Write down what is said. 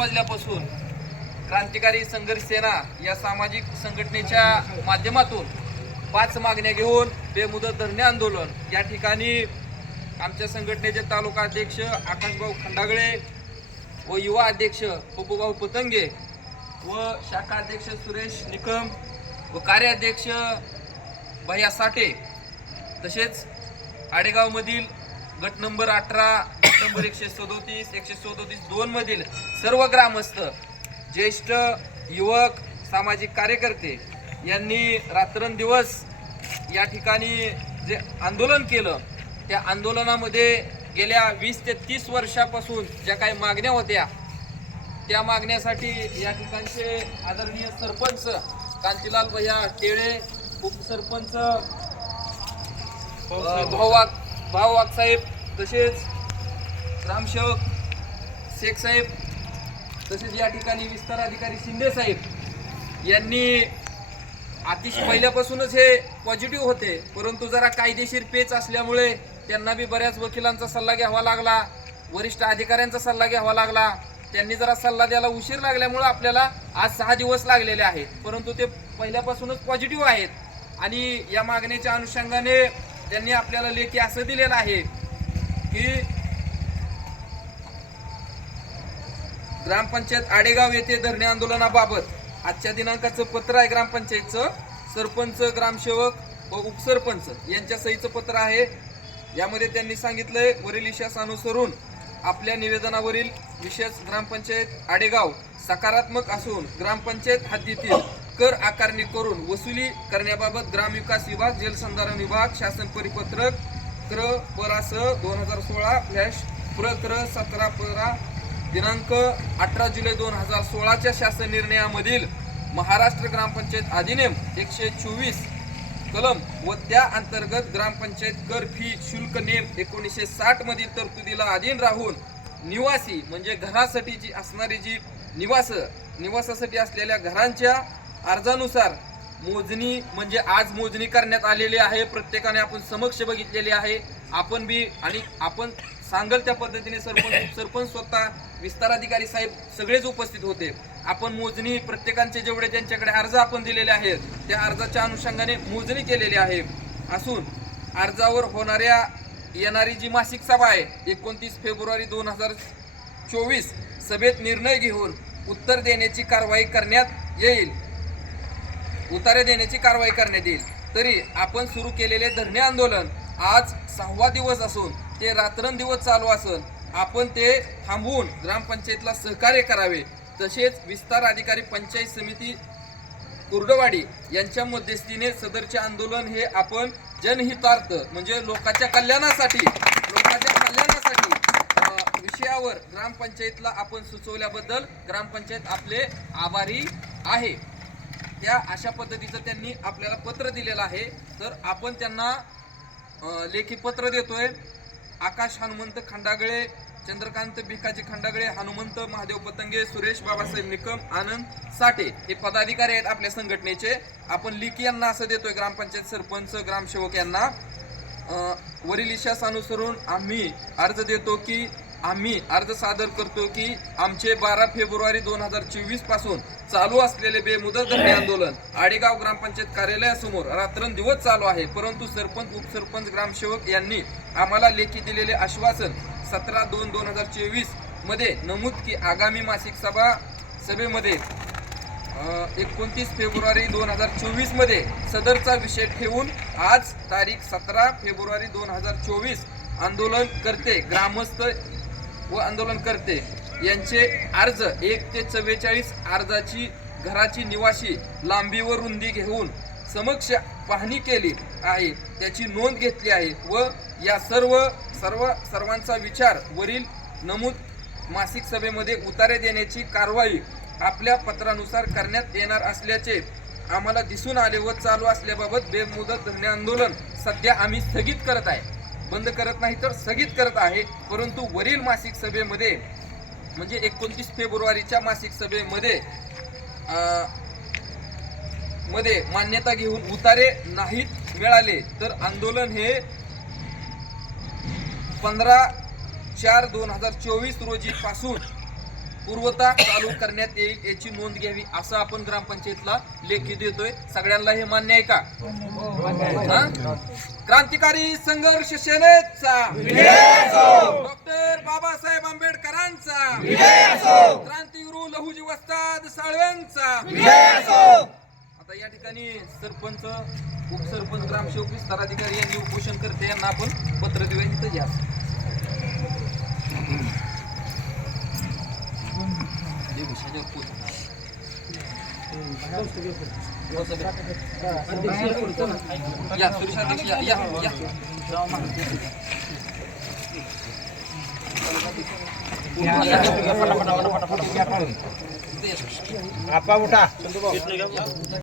वाजल्यापासून क्रांतिकारी संघर्ष सेना या सामाजिक संघटनेच्या माध्यमातून पाच मागण्या घेऊन बेमुदत धरणे आंदोलन. या ठिकाणी आमच्या संघटनेचे तालुका अध्यक्ष आकाशभाऊ खंडागळे व युवा अध्यक्ष पप्पूभाऊ पतंगे व शाखा अध्यक्ष सुरेश निकम व कार्याध्यक्ष भैया साठे तसेच आडेगावमधील गट नंबर अठरा नंबर एकशे सदोतीस एकशे सदोतीस दोन मधील सर्व ग्रामस्थ ज्येष्ठ युवक सामाजिक कार्यकर्ते यांनी रात्रंदिवस या ठिकाणी जे आंदोलन केलं त्या आंदोलनामध्ये गेल्या वीस ते तीस वर्षापासून ज्या काही मागण्या होत्या त्या मागण्यासाठी या ठिकाणचे आदरणीय सरपंच कांतीलाल भैया केळे उपसरपंच भाऊवाग भाऊवाग साहेब तसेच ग्रामसेवक शेख साहेब तसेच या ठिकाणी विस्तार अधिकारी शिंदे साहेब यांनी अतिशय पहिल्यापासूनच हे पॉझिटिव्ह होते. परंतु जरा कायदेशीर पेच असल्यामुळे त्यांना बी बऱ्याच वकिलांचा सल्ला घ्यावा लागला वरिष्ठ अधिकाऱ्यांचा सल्ला घ्यावा लागला. त्यांनी जरा सल्ला द्यायला उशीर लागल्यामुळं आपल्याला आज सहा दिवस लागलेले आहेत. परंतु ते पहिल्यापासूनच पॉझिटिव्ह आहेत. आणि या मागणीच्या अनुषंगाने त्यांनी आपल्याला लेखी असं दिलेलं आहे की ग्रामपंचायत आडेगाव येथे धरणे आंदोलनाबाबत आजच्या दिनांकाचं पत्र आहे ग्रामपंचायतचं. सरपंच ग्रामसेवक व उपसरपंच यांच्या सहीचं पत्र आहे. यामध्ये त्यांनी सांगितलंय वरील इशास अनुसरून आपल्या निवेदनावरील विशेष ग्रामपंचायत आडेगाव सकारात्मक असून ग्रामपंचायत हद्दीतील कर आकारणी करून वसुली करण्याबाबत ग्रामविकास विभाग जलसंधारण विभाग शासन परिपत्रक क्र परास दोन हजार सोळा फ्लॅश प्र क्र सतरा परा दिनांक अठरा जुलै दोन हजार सोळाच्या शासन निर्णयामधील महाराष्ट्र ग्रामपंचायत अधिनियम एकशे चोवीस कलम व त्या अंतर्गत ग्रामपंचायत कर फी शुल्क नेम एकोणीसशे साठ मधील तरतुदीला अधीन राहून निवासी म्हणजे घरासाठी जी असणारी जी निवास निवासासाठी असलेल्या घरांच्या अर्जानुसार मोजणी म्हणजे आज मोजणी करण्यात आलेली आहे प्रत्येकाने आपण समक्ष बघितलेली आहे. आपण बी आणि आपण सांगल त्या पद्धतीने सरपंच सरपंच स्वतः विस्तार अधिकारी साहेब सगळेच उपस्थित होते. आपण मोजणी प्रत्येकांचे जेवढे त्यांच्याकडे अर्ज आपण दिलेले आहेत त्या अर्जाच्या अनुषंगाने मोजणी केलेली आहे. असून अर्जावर होणाऱ्या येणारी जी मासिक सभा आहे एकोणतीस फेब्रुवारी दोन हजार चोवीस सभेत निर्णय घेऊन उत्तर देण्याची कारवाई करण्यात येईल. उतारे देण्याची कारवाई करण्यात येईल. तरी आपण सुरू केलेले धरणे आंदोलन आज सहावा दिवस असून ते रात्रंदिवस चालू असून. आपण ते थांबवून ग्रामपंचायतला सहकार्य करावे. तसेच विस्तार अधिकारी पंचायत समिती कुर्डवाडी यांच्या मध्यस्थीने सदरचे आंदोलन हे आपण जनहितार्थ म्हणजे लोकांच्या कल्याणासाठी लोकांच्या कल्याणासाठी विषयावर ग्रामपंचायतला आपण सुचवल्याबद्दल ग्रामपंचायत आपले आभारी आहे. त्या अशा पद्धतीचं त्यांनी आपल्याला पत्र दिलेलं आहे. तर आपण त्यांना लेखी पत्र देतोय. आकाश हनुमंत खंडागळे चंद्रकांत भिकाजी खंडागळे हनुमंत महादेव पतंगे सुरेश बाबासाहेब निकम आनंद साठे हे पदाधिकारी आहेत आपल्या संघटनेचे. आपण लिखी यांना असं देतोय ग्रामपंचायत सरपंच ग्रामसेवक यांना. वरील इशास अनुसरून आम्ही अर्ज देतो की आम्ही अर्ज सादर करतो की आमचे बारा फेब्रुवारी दोन हजार चोवीसपासून चालू असलेले बेमुदत धरणे आंदोलन आडेगाव ग्रामपंचायत कार्यालयासमोर रात्रंदिवस चालू आहे. परंतु सरपंच उपसरपंच ग्रामसेवक यांनी आम्हाला लेखी दिलेले आश्वासन सतरा दोन दोन हजार चोवीसमध्ये नमूद की आगामी मासिक सभा सभेमध्ये एकोणतीस फेब्रुवारी दोन हजार चोवीसमध्ये सदरचा विषय ठेवून आज तारीख सतरा फेब्रुवारी दोन हजार चोवीस आंदोलन करते. ग्रामस्थ व आंदोलन करते यांचे अर्ज एक ते चव्वेचाळीस अर्जाची घराची निवासी लांबी व रुंदी घेऊन समक्ष पाहणी केली आहे. त्याची नोंद घेतली आहे व या सर्व सर्व सर्वांचा विचार वरील नमूद मासिक सभेमध्ये उतारे देण्याची कारवाई आपल्या पत्रानुसार करण्यात येणार असल्याचे आम्हाला दिसून आले व चालू असल्याबाबत बेमुदत धरणे आंदोलन सध्या आम्ही स्थगित करत आहे. बंद करत नाही तर स्थगित करत आहे. परंतु वरील मासिक सभेमध्ये म्हणजे एकोणतीस फेब्रुवारीच्या मासिक सभेमध्ये मध्ये मान्यता घेऊन उतारे नाहीत मिळाले तर आंदोलन हे पंधरा चार दोन हजार चोवीस रोजी पासून पूर्वता चालू करण्यात येईल याची नोंद घ्यावी असं आपण ग्रामपंचायतला लेखी देतोय. सगळ्यांना हे मान्य आहे का? क्रांतिकारी संघर्ष सेनेचा. डॉक्टर बाबासाहेब आंबेडकरांचा. क्रांतिगुरु लहुजी वस्ताद साळव्यांचा. आता या ठिकाणी सरपंच उपसरपंच ग्रामसेवक विस्तार अधिकारी यांनी उपोषण करते यांना आपण पत्र देऊया. इथं घ्या दे भूषा, दे फुल. या सुरेश अध्यक्ष या या या आपा उठा